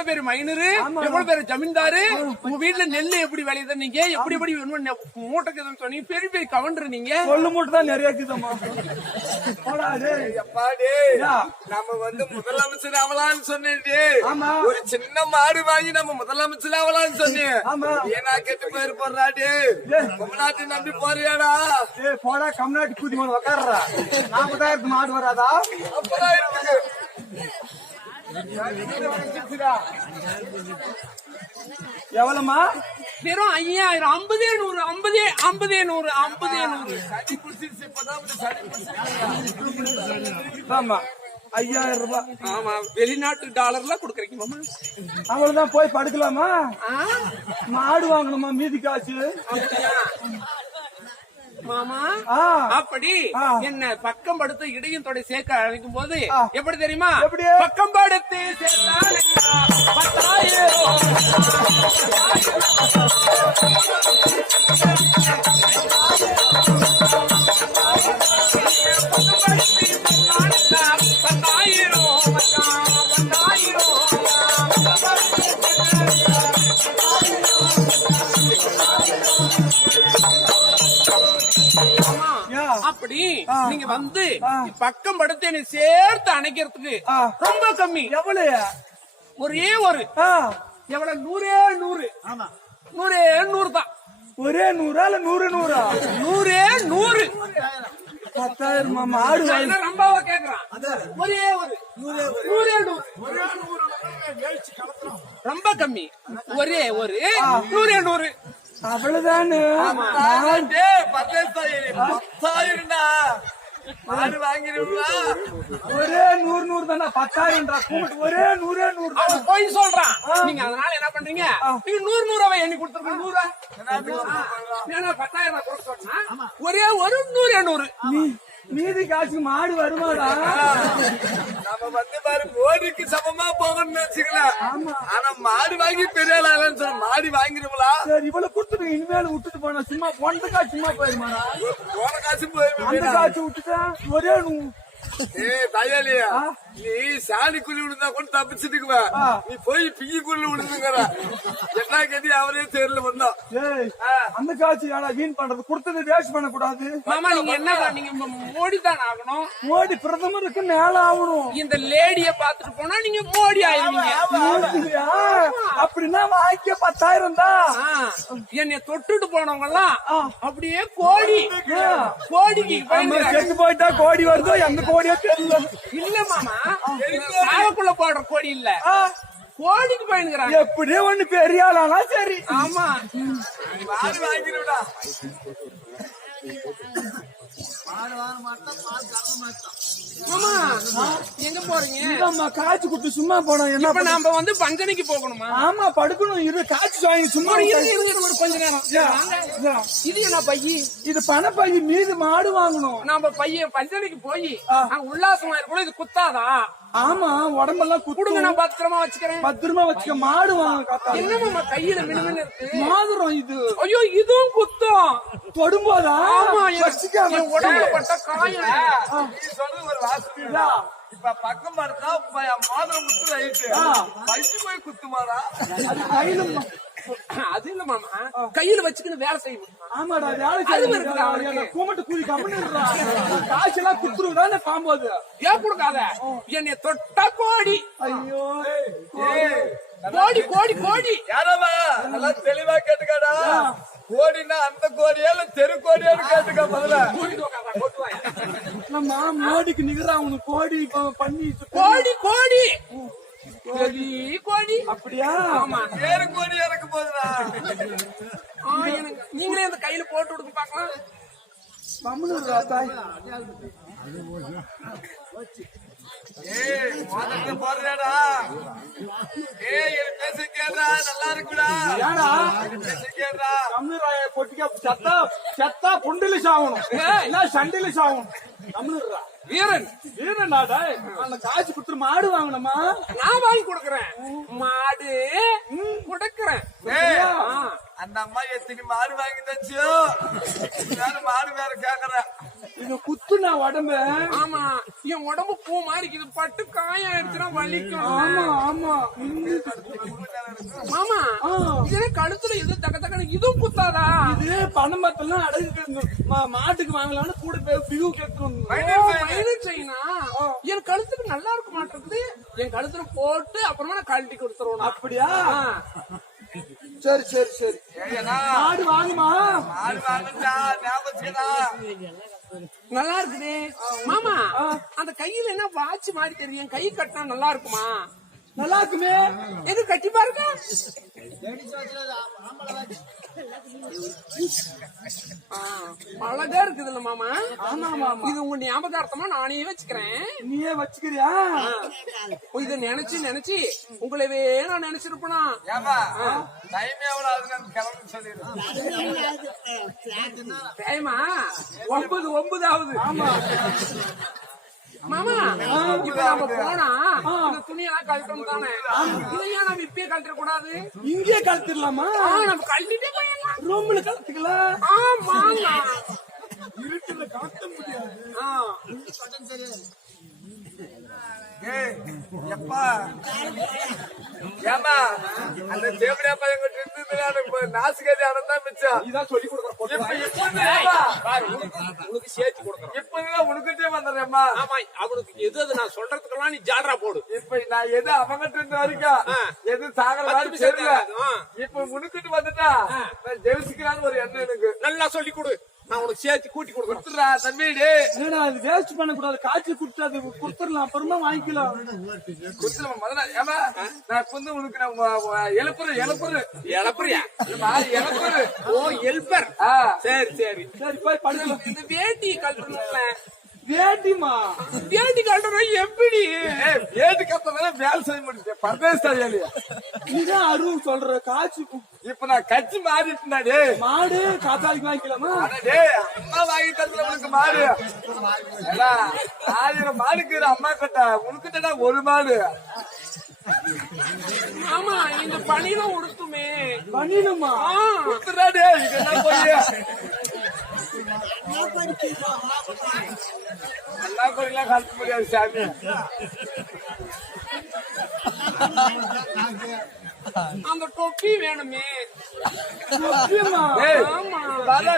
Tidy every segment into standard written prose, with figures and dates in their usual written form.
எவ்வளவு பேரு மைனரு, எவ்வளவு பேரு ஜமீன்தாரு, உங்க வீட்டுல நெல்லு எப்படி விளையுது, நீங்க எப்படி மூட்டைக்கு சொன்னீங்க, பெரிய பெரிய கவுண்டர் நீங்க. கொள்ளு மூட்டை தான் நிறைய இருக்குதம்மா. நம்ம முதலமைச்சர் ஆகலான்னு சொன்னேன். ஒரு சின்ன மாடு வாங்கி நம்ம முதலமைச்சர் ஆகலான்னு சொன்னேன். ஏன்னா கெட்டு பேர் போடுறாடி தமிழ்நாட்டை நம்பி போறியாடா? போடா கம்நாட்டு கூதி மாதிரி உக்காடுறா. 40,000 மாடு வராதா? அப்பதான் இருக்குது. எவ்வளவுமா? வெறும் 5000. 50 100 50 50 100 50 100. சடி புடிச்சிருச்சு இப்பதான் சடி புடிச்சிருச்சு. ஆமா 5000 ரூபாய். ஆமா வெளிநாட்டு டாலர்ல கொடுக்குறீங்க மாமா. அவ்வளவுதான் போய் படுக்கலாமா? மாடு வாங்கணுமா மீதி காசு? மாமா அப்படி என்ன பக்கம் படுத்து இடையும் தொடை சேர்க்க அழைக்கும் போது எப்படி தெரியுமா? எப்படி? பக்கம் படுத்து அப்படி நீங்க பக்கம் படுத்து என்னை சேர்த்து அணைக்கிறதுக்கு ரொம்ப கம்மி. எவ்வளவு? ஒரே ஒரு எவ்வளவு? 100 100 தான். ஒரே 100 இல்ல 100 100 10,000 மாடு ரொம்ப கேக்குறான். ஒரே ஒரு 100 ரொம்ப கம்மி. ஒரே ஒரு 100 அவ்வளவுதானு. 10,000 மாடு வாங்கிடுவா. ஒரே 100 தானே 10,000 ஒரே 100 போய் சொல்றான். நீங்க அதனால என்ன பண்றீங்க? நீங்க 100 எண்ணி கொடுத்துருக்க. 10,000 கொடுக்க சொன்னா ஒரே ஒரு 100 மீதி காசு மாடு வருமாடா? நம்ம பாரு மோடிக்கு சமமா போகணும்னு வச்சுக்கலாம். ஆனா மாடு வாங்கி பெரிய ஆளான்னு சொல்ல மாடு வாங்கிடுவா. சரி இவ்வளவு கொடுத்துட்டு இனிமேல விட்டுட்டு போனா சும்மா போன காசு சும்மா போயிருமாடா? போன காசு போயிரு. அந்த காசு விட்டுட்டா ஒரே தயாலியா நீ சாணி குழி விழுந்தா கூட தப்பிச்சுட்டுக்குவ. நீ போய் பிங்கி குழி விழுந்துங்கிற என்ன கதி அவரே தேர்ல வந்தோம். அந்த காட்சி வீண் பண்றது கொடுத்தது வேஸ்ட் பண்ண கூடாது. மாமா நீங்க என்ன நீங்க மோடி தான் ஆகணும். மோடி பிரதமருக்கு மேல ஆகணும். இந்த லேடிய பாத்துட்டு போனா நீங்க மோடி ஆயிருவீங்க. அப்படின்னா வாய்க்க 10,000 தான். என்னை தொட்டுட்டு போனவங்க எல்லாம் அப்படியே கோடிக்கு செத்து போயிட்டா கோடி வருதோ எந்த கோடியோ தெரியல. இல்ல மாமா சாவக்குள்ள போடுற கோடி இல்ல கோடிக்கு போயினுங்கிறாங்க. எப்படியே ஒண்ணு பெரிய ஆளானா சரி. ஆமா மாடு வாங்கிடுடா. மாமா எங்க போறீங்க? காய்ச்சி குட்டு சும்மா போனோம். என்ன நாம பஞ்சனைக்கு போகணுமா? ஆமா படுக்கணும். இரு காய்ச்சி வாங்கி சும்மா ஒரு கொஞ்ச நேரம். இது என்ன பையி? இது பண பையி. மீது மாடு வாங்கணும். நாம பையன் பஞ்சனைக்கு போய் உல்லாசமா இருக்கணும். இது குத்தாதா? ஆமா உடம்பெல்லாம் குடுங்க. நான் பத்திரமா வச்சுக்கிறேன். பத்திரமா வச்சுக்க. மாடு வாங்க. என்னமா கையில மினுமின்னு இருக்கு? மாதுரம் இது. ஐயோ இதுவும் குத்தம் தொடும்போதா? ஆமா உடம்புல பட்ட காயம். நீ சொல்றது ஒரு வாசனை. இப்ப பக்கம் பார்த்தா மாதுளம் குத்து ரைட்டு பைக்கு போய் குத்துமாடா? அது இல்ல மாமா கையில வச்சுக்கின்னு வேலை செய்ய முடியுமா? ஆமாடா வேலை செய்ய கூமட்டு கூலி கம்முன்னு காசு எல்லாம் குத்துருதானே பாம்போது. ஏன் கொடுக்காத? என்னை தொட்டா கோடி. ஐயோ கோடி கோடி கோடி. யாரவா நல்லா தெளிவா கேட்டுக்காடா. கோடினா அந்த கோடியா இல்ல தெரு கோடியான்னு கேட்டுக்கா. முதல்ல நம்ம மோடிக்கு நிகரா அவனுக்கு கோடி பண்ணி கோடி கோடி கோடி. அப்படியா? ஆமா வேறு கோடி இறக்க போதுடா. நீங்களே அந்த கையில போட்டு விடுங்க பாக்கலாம். போடுறாடா. பேச கேட்றா நல்லா இருக்குடா. பேச கேட்றா. செத்தா புண்டில சாகணும் இல்ல சண்டில சாகணும். வீரன் வீரனாடா. அந்த காசு குடுத்து மாடு வாங்கணுமா? நான் வாங்கி கொடுக்கறேன். மாடு கொடுக்கறேன். அந்த அம்மா எத்தனை மாடு வாங்கி தச்சியோ மாடு வேற கேக்குறேன். இது குத்துனா உடம்பு. ஆமா, என் உடம்பு பூ மாதிரி இது பட்டு காயம் ஆயிடுச்சுன்னா வலிக்கும். ஆமா ஆமா மாமா இதே கழுத்துல இது தக்க தக்க இதுவும் குத்தாதா? இது பணமத்தெல்லாம் அடகு மாட்டுக்கு வாங்கலாம்னு கூட போய் பிகு கேட்கணும். செய்யனா என் கழுத்துக்கு நல்லா இருக்க மாட்டேங்குது. என் கழுத்துல போட்டு அப்புறமா நான் கழட்டி கொடுத்துருவோம். அப்படியா? சரி சரி சரி. மாடு வாங்குமா? மாடு வாங்குடா, ஞாபகத்துக்குடா. நல்லா இருக்குது மாமா. அந்த கையில என்ன வாட்ச் மாதிரி தெரியும், கை கட்டினா நல்லா இருக்குமா? நல்லா இருக்குமே. எது கட்டி பாருங்க. அழகா இருக்குதுல்ல மாமா? ஆமா ஆமா. இது உங்க ஞாபகார்த்தமா நானே வச்சுக்கிறேன். நீயே வச்சுக்கிறியா? இத நினைச்சு நினைச்சு உங்களவே நான் நினைச்சிருப்பேனா? ஏமா டைம் எவ்வளவு ஆகுதுன்னு கிளம்பி சொல்லிடு. டைமா 9 ஆகுது. ஆமா மாமா, இப்ப நம்ம போனா இந்த துணியெல்லாம் கழட்டணும் தானே? இதையா நம்ம இப்பயே கழட்ட கூடாது? இங்கே கழட்டிடலாமா? நம்ம கழட்டிட்டே போயிடலாம். ரூம்ல கழட்டிக்கலாம். ஆமாங்க. இருட்டுல கழட்ட முடியாது. எப்பா ஏமா அந்த தேவடியா பையன் இருந்தது நாசுகதி அடந்தான் மிச்சம். இதான் சொல்லி கொடுக்குறேன். உனக்கு சேர்த்து கொடுக்குறேன். இப்பதான் உனக்கிட்டே வந்துடுறேம்மா. ஆமா, அவனுக்கு எது நான் சொல்றதுக்கெல்லாம் நீ ஜாலரா போடு. இப்ப நான் எது அவங்கிட்ட இருந்த வரைக்கும் எது சாகர தெரியல. இப்ப உனக்கிட்டு வந்துட்டா நான் ஜெயிச்சுக்கிறான்னு ஒரு எண்ணம் எனக்கு. நல்லா சொல்லி கொடு, நான் உனக்கு சேர்த்து கூட்டி கொடுக்குறா தம்பிடு. வேஸ்ட் பண்ண கூடாது. காய்ச்சி குடுத்து அது கொடுத்துடலாம், அப்புறமா வாங்கிக்கலாம். குடுத்துலாம் முதல்ல. ஏமா நான் இப்ப வந்து உனக்கு நான் இழப்புறியா? ஓ எல்பர். சரி சரி சரி போய் படுக்கலாம். இந்த வேட்டி கழட்டணும்ல. வேட்டிமா? வேட்டி கழட்டணும் எப்படி? வேட்டி கத்தனால வேலை செய்ய முடியும். பரதேசாலியா நீதான் அருள் சொல்ற. காய்ச்சி இப்ப நான் கட்சி மாறிட்டு மாடு காத்தாளிக்கு வாங்கிக்கலாமா? அம்மா வாங்கி தரல உனக்கு மாடு. 1000 மாடுக்கு அம்மா கிட்ட உனக்கிட்ட ஒரு மாடு. ஆமா, இந்த பணியில உடுத்துமே. பண்ணிடுமா? கொடுத்துறாடே. இதெல்லாம் போய் நல்லா கோயிலாம் கலக்க முடியாது சாமி. அந்த தொப்பி வேணுமே.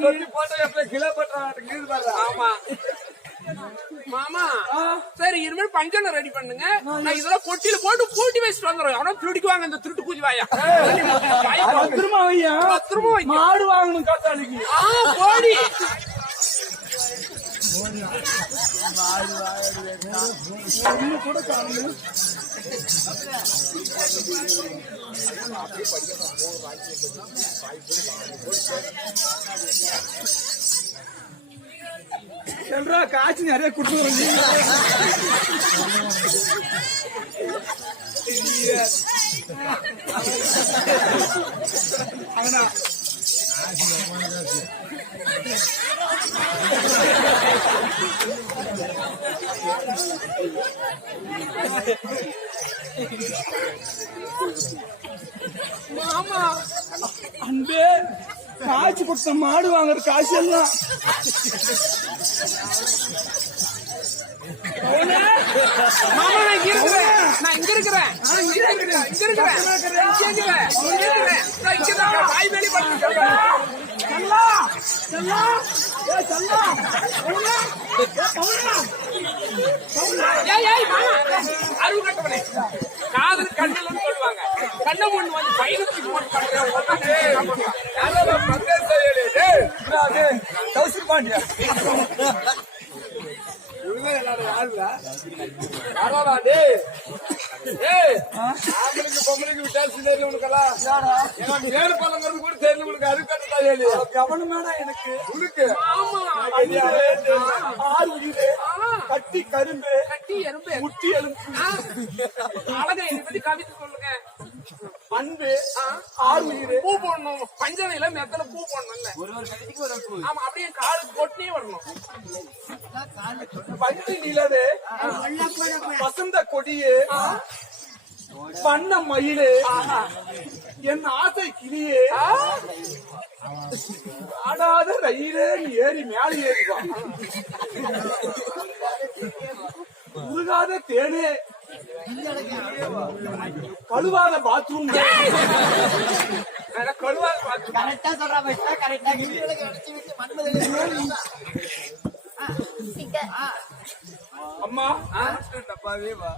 தொப்பி போட்ட எப்படி கிலோ போட்ட? ஆமா மாமா. சரி, இனிமேல் பஞ்சனை ரெடி பண்ணுங்க. நான் இதெல்லாம் கொட்டியில போட்டு பூட்டி வச்சுட்டு வந்துடுறேன். அவனா திருடிக்குவாங்க இந்த திருட்டு பூஜை வாயா. பத்திரமா வையா. பத்திரமா வை. மாடு வாங்கணும் காத்தாளிக்கு. போடி. கூட காணும். சொல்றா காய்ச்சி நிறைய கொடுத்துருவோம். அவனா மாமா அன்பே காய்ச்சி கொடுத்த மாடு வாங்குற காசு எல்லாம் மாமா நான் இங்க இருக்கிறேன். பாய் மேலே அருவு கட்டவனே காதல் கண்ணில் சொல்லுவாங்க. கண்ணை ஒண்ணு வந்து பயணத்துக்கு பாண்டியா பொம்பளைக்கு வித்தியாசம் தெரியல உனக்கெல்லாம். வேறு பழங்கிறது கூட தெரியல உனக்கு. அது கட்டா கவனமாடா எனக்கு. உனக்கு ஆறு உயிர் கட்டி கரும்பு கட்டி எறும்பு முட்டி எலும்பு அழகா இதை பத்தி கவிதை சொல்லுங்க. அன்பு ஆறு உயிர் பூ போடணும். பஞ்சனையில மெத்தல பூ போடணும்ல. ஆமா, அப்படியே காடு கொட்டே வரணும். பஞ்சு நிலவே வசந்த கொடியே பண்ண மயிலே என் ஆசை கிளியே ஆடாத ரயிலே நீ ஏறி மேலே ஏறிவா உருகாத தேனே கழுவாத பாத்ரூம் கழுவாத பாத்ரூம் கரெக்டா சொல்றா பஸ்டா கரெக்டா அம்மா டப்பாவே வா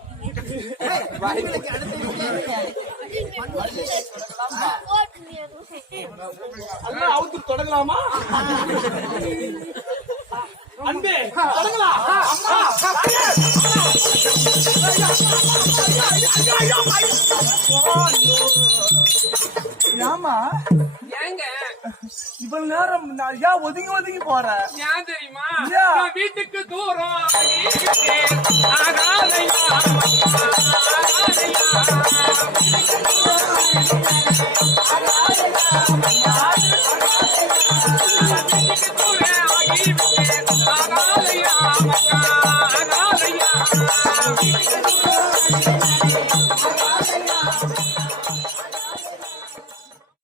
அண்ணா அவுத்து தொடங்கலாமா அன்பே தொடங்கலாம் அம்மா ஏங்க இவ்வளவு நேரம் நான் ஏன் ஒதுங்கி ஒதுங்கி போறேன் ஏன் தெரியுமா ஏன்? நான் வீட்டுக்கு தூரம் ஆகாதையா